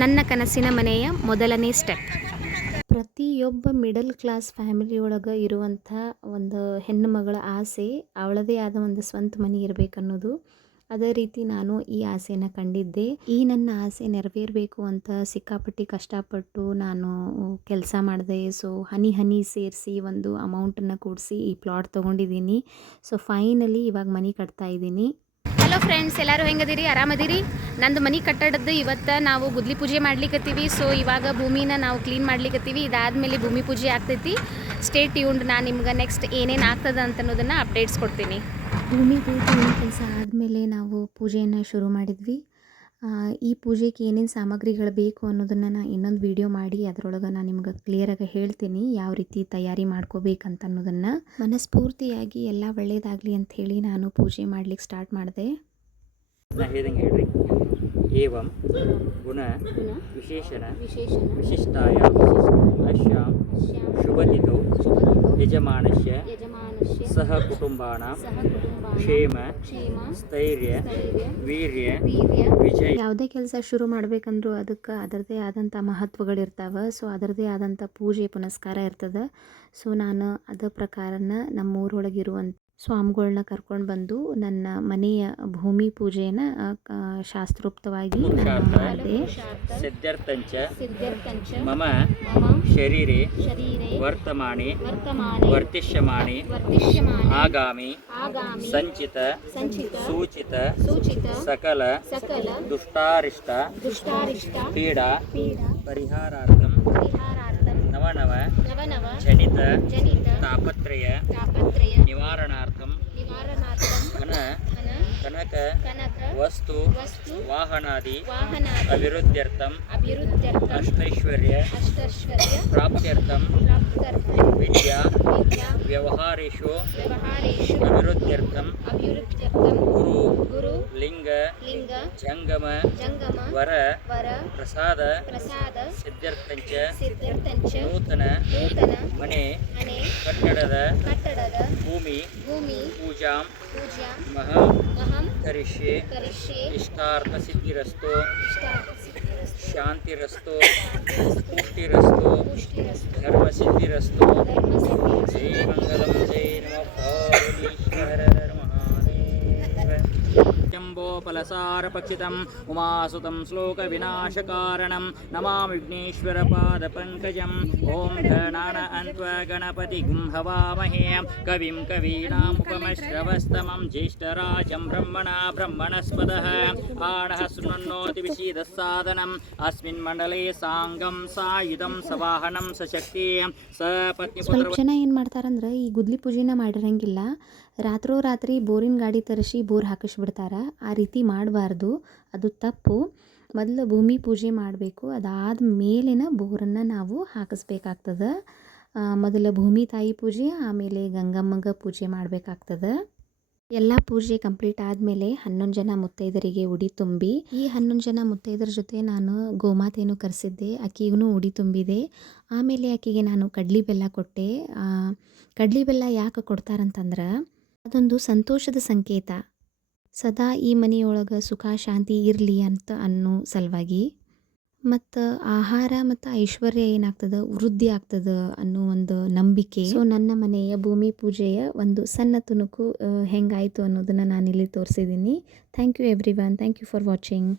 ನನ್ನ ಕನಸಿನ ಮನೆಯ ಮೊದಲನೇ ಸ್ಟೆಪ್. ಪ್ರತಿಯೊಬ್ಬ ಮಿಡಲ್ ಕ್ಲಾಸ್ ಫ್ಯಾಮಿಲಿ ಒಳಗೆ ಇರುವಂಥ ಒಂದು ಹೆಣ್ಣು ಮಗಳ ಆಸೆ ಅವಳದೇ ಆದ ಒಂದು ಸ್ವಂತ ಮನೆ ಇರಬೇಕನ್ನೋದು. ಅದೇ ರೀತಿ ನಾನು ಈ ಆಸೆನ ಕಂಡಿದ್ದೆ. ಈ ನನ್ನ ಆಸೆ ನೆರವೇರಬೇಕು ಅಂತ ಸಿಕ್ಕಾಪಟ್ಟಿ ಕಷ್ಟಪಟ್ಟು ನಾನು ಕೆಲಸ ಮಾಡಿದೆ. ಸೊ ಹನಿ ಹನಿ ಸೇರಿಸಿ ಒಂದು ಅಮೌಂಟನ್ನು ಕೂಡಿಸಿ ಈ ಪ್ಲಾಟ್ ತೊಗೊಂಡಿದ್ದೀನಿ. ಸೊ ಫೈನಲಿ ಇವಾಗ ಮನೆ ಕಟ್ತಾ ಇದ್ದೀನಿ. ಹಲೋ ಫ್ರೆಂಡ್ಸ್, ಎಲ್ಲರೂ ಹೆಂಗದಿರಿ? ಆರಾಮದಿರಿ? ನಂದು ಮನೆ ಕಟ್ಟಡದ್ದು ಇವತ್ತು ನಾವು ಗುದ್ಲಿ ಪೂಜೆ ಮಾಡ್ಲಿಕ್ಕತ್ತೀವಿ. ಸೊ ಇವಾಗ ಭೂಮಿನ ನಾವು ಕ್ಲೀನ್ ಮಾಡ್ಲಿಕ್ಕತ್ತೀವಿ. ಇದಾದಮೇಲೆ ಭೂಮಿ ಪೂಜೆ ಆಗ್ತೈತಿ. Stay tuned. ನಾನು ನಿಮ್ಗೆ ನೆಕ್ಸ್ಟ್ ಏನೇನು ಆಗ್ತದೆ ಅಂತ ಅನ್ನೋದನ್ನು ಅಪ್ಡೇಟ್ಸ್ ಕೊಡ್ತೀನಿ. ಭೂಮಿ ಕೆಲಸ ಆದಮೇಲೆ ನಾವು ಪೂಜೆಯನ್ನು ಶುರು ಮಾಡಿದ್ವಿ. ಈ ಪೂಜೆಗೆ ಏನೇನು ಸಾಮಗ್ರಿಗಳು ಬೇಕು ಅನ್ನೋದನ್ನು ನಾನು ಇನ್ನೊಂದು ವಿಡಿಯೋ ಮಾಡಿ ಅದರೊಳಗೆ ನಾನು ನಿಮ್ಗೆ ಕ್ಲಿಯರಾಗಿ ಹೇಳ್ತೀನಿ ಯಾವ ರೀತಿ ತಯಾರಿ ಮಾಡ್ಕೋಬೇಕಂತ ಅನ್ನೋದನ್ನು. ಮನಸ್ಫೂರ್ತಿಯಾಗಿ ಎಲ್ಲ ಒಳ್ಳೆಯದಾಗಲಿ ಅಂಥೇಳಿ ನಾನು ಪೂಜೆ ಮಾಡ್ಲಿಕ್ಕೆ ಸ್ಟಾರ್ಟ್ ಮಾಡಿದೆ. ಹೇಳ್ರಿ ಏವಂ ಗುಣ ವಿಶೇಷಣ ವಿಶಿಷ್ಟಾಯಾಂ ಅಶ್ಯಾಂ ಶುಭತಿಥೌ ಯಜಮಾನಸ್ಯ ಸಹ ಕುಟುಂಬಾನಾಂ ಕ್ಷೇಮ ಸ್ಥೈರ್ಯ ವೀರ್ಯ ವಿಜಯ. ಯಾವುದೇ ಕೆಲಸ ಶುರು ಮಾಡಬೇಕಂದ್ರೂ ಅದಕ್ಕೆ ಅದರದೇ ಆದಂಥ ಮಹತ್ವಗಳಿರ್ತಾವೆ. ಸೊ ಅದರದೇ ಆದಂಥ ಪೂಜೆ ಪುನಸ್ಕಾರ ಇರ್ತದೆ. ಸೊ ನಾನು ಅದ ಪ್ರಕಾರನ ನಮ್ಮ ಊರೊಳಗಿರುವಂಥ ಸ್ವಾಮಿಗಳನ್ನ ಕರ್ಕೊಂಡು ಬಂದು ನನ್ನ ಮನೆಯ ಭೂಮಿ ಪೂಜೆನ ಶಾಸ್ತ್ರೋಕ್ತವಾಗಿ ಮಾಡಿದೆ. ಸಿದ್ಧಾರ್ಥಂಚ ಮಮ ಶರೀರೆ ವರ್ತಮಾನೆ ವರ್ತಿಷ್ಯಮಾನೆ ಆಗಾಮಿ ಸಂಚಿತ ಸೂಚಿತ ಸಕಲ ದುಷ್ಟಾರಿಷ್ಟ ಪೀಡಾ ಪರಿಹಾರಾರ್ಥಂ ನವ ಜನಿತ ತಾಪತ್ರಯ ನಿವಾರಣಾರ್ಥಂ ಕನಕ ವಸ್ತು ವಾಹನಾದಿ ಅಭಿವೃದ್ಧ್ಯರ್ಥಂ ಅಷ್ಟೈಶ್ವರ್ಯ ಪ್ರಾಪ್ತ್ಯರ್ಥಂ ವಿದ್ಯಾ ವ್ಯವಹಾರೇಷು ಅಭಿವೃದ್ಧ್ಯರ್ಥಂ ಗುರು ಲಿಂಗ ಜಂಗಮ ವರ ಪ್ರಸಾದ ಸಿದ್ಧಾರ್ಥಂಚ ನೂತನ ಮನೆ ಕಟ್ಟಡದ ಭೂಮಿ ಪೂಜಾಂ ಮಹಂ ಕರಿಷ್ಯೆ ಇಷ್ಟಾರ್ಥ ಸಿದ್ಧಿರಸ್ತು ಶಾಂತಿರಸ್ತು ಪುಷ್ಟಿರಸ್ತು ಧರ್ಮ ಸಿದ್ಧಿರಸ್ತು. ಜೈ ಮಂಗಲಂ ಜೈ ನಮಃ ಶಂಭೋಫಲಸಾರಪಕ್ಷಿತಂ ಉಮಾಸುತಂ ಶ್ಲೋಕ ವಿನಾಶಕಾರಣಂ ನಮಾಮಿ ವಿಘ್ನೇಶ್ವರ ಪಾದ ಪಂಕಜಂ. ಓಂ ಗಣಾನ ಅನ್ತ್ವ ಗಣಪತಿ ಹವಾಮಹೇ ಕವಿಂ ಕವೀನಾಮುಪಮಶ್ರವಸ್ತಮಂ ಜ್ಯೇಷ್ಠರಾಜಂ ಬ್ರಹ್ಮಣಸ್ಪದಃ ಆಣಃ ಶೃಣ್ವನ್ನೋತಿ ವಿಷೀದಃ ಸಾಧನಂ ಅಸ್ಮಿನ್ ಮಂಡಲೇ ಸಾಂಗಂ ಸಾಯುಧಂ ಸವಾಹನಂ ಸಶಕ್ತಿ ಸಪತ್ನಿ. ಸ್ವಲ್ಪ ಜನ ಏನು ಮಾಡ್ತಾರಂದ್ರೆ ಈ ಗುದ್ಲಿ ಪೂಜೆನ ಮಾಡಿರಂಗಿಲ್ಲ, ರಾತ್ರಿ ಬೋರಿನ ಗಾಡಿ ತರಿಸಿ ಬೋರ್ ಹಾಕಿಸ್ಬಿಡ್ತಾರೆ. ಆ ರೀತಿ ಮಾಡಬಾರ್ದು, ಅದು ತಪ್ಪು. ಮೊದಲು ಭೂಮಿ ಪೂಜೆ ಮಾಡಬೇಕು, ಅದಾದ ಮೇಲಿನ ಬೋರನ್ನು ನಾವು ಹಾಕಿಸ್ಬೇಕಾಗ್ತದೆ. ಮೊದಲು ಭೂಮಿ ತಾಯಿ ಪೂಜೆ, ಆಮೇಲೆ ಗಂಗಮ್ಮಗ ಪೂಜೆ ಮಾಡಬೇಕಾಗ್ತದೆ. ಎಲ್ಲ ಪೂಜೆ ಕಂಪ್ಲೀಟ್ ಆದಮೇಲೆ 11 ಜನ ಮುತ್ತೈದರಿಗೆ ಉಡಿ ತುಂಬಿ, ಈ 11 ಜನ ಮುತ್ತೈದರ ಜೊತೆ ನಾನು ಗೋಮಾತೆಯನ್ನು ಕರೆಸಿದ್ದೆ. ಆಕೆಗೂ ಉಡಿ ತುಂಬಿದೆ. ಆಮೇಲೆ ಆಕೆಗೆ ನಾನು ಕಡ್ಲಿ ಬೆಲ್ಲ ಕೊಟ್ಟೆ. ಕಡ್ಲಿ ಬೆಲ್ಲ ಯಾಕೆ ಕೊಡ್ತಾರಂತಂದ್ರೆ ಅದೊಂದು ಸಂತೋಷದ ಸಂಕೇತ. ಸದಾ ಈ ಮನೆಯೊಳಗೆ ಸುಖ ಶಾಂತಿ ಇರಲಿ ಅಂತ ಅನ್ನೋ ಸಲುವಾಗಿ. ಮತ್ತು ಆಹಾರ ಮತ್ತು ಐಶ್ವರ್ಯ ಏನಾಗ್ತದೆ, ವೃದ್ಧಿ ಆಗ್ತದೆ ಅನ್ನೋ ಒಂದು ನಂಬಿಕೆ. ಸೊ ನನ್ನ ಮನೆಯ ಭೂಮಿ ಪೂಜೆಯ ಒಂದು ಸಣ್ಣ ತುಣುಕು ಹೆಂಗಾಯಿತು ಅನ್ನೋದನ್ನು ನಾನಿಲ್ಲಿ ತೋರಿಸಿದ್ದೀನಿ. Thank you everyone. Thank you for watching.